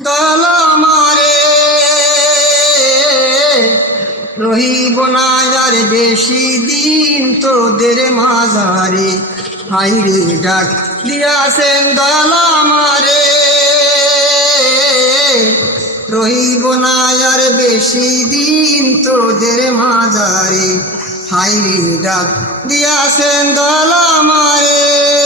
দল মারে রহিব না আর বেশি দিন তোদের মাঝারে। হাইরে ডাক দিয়াছেন দল মারে রহিব না আর বেশি দিন তোদের মাঝারে। হাইরে ডাক দিয়াছেন দল মারে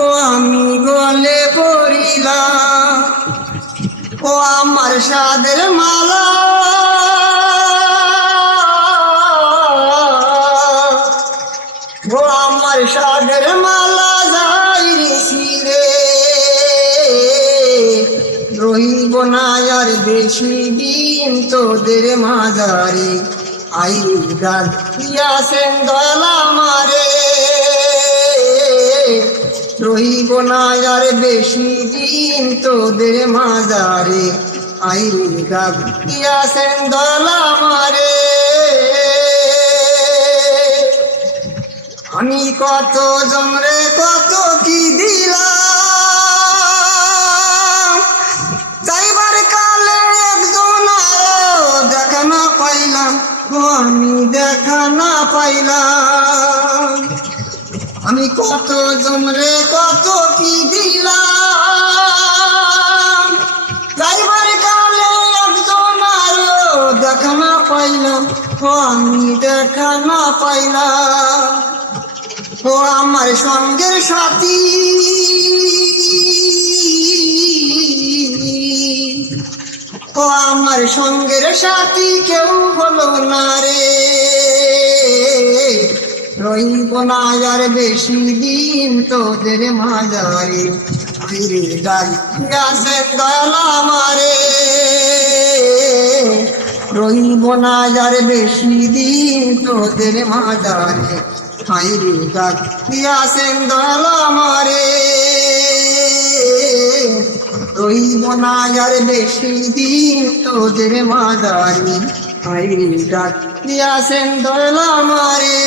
ও আমি গলে পড়িলাম। ও আমার সাদের মালা। ও আমার সাদের মালা যাই রে রহিব না আর বেশি দিন তোদের মাঝারে। আই গান ইয়াসেন দয়ালা মারে না বেশি দিন তোদের মাঝারে আই গান ইয়াসেন দয়ালা মারে আমি কত জমরে কত কি দিলাম? যাইবার কালে একজন আরও দেখা না পাইলাম। আমি দেখা না পাইলাম। আমি কত জমরে কত কি দিলাম? যাইবার কালে একজন আরও দেখা না পাইলাম, ও আমি দেখা না পাইলাম। ও আমার সঙ্গের সাথী। ও আমার সঙ্গের সাথী কেউ হলো না রে। রইব না আর বেশি দিন তোদের ফিরে গাই আছে দয়ালা মারে রইব না আর বেশি দিন তোদের মাঝারে। হাইরে গাই আছেন দয়ালা মারে রইব না আর বেশি দিন তোদের মাঝারি। হাইরে গাই আছেন দয়ালা মারে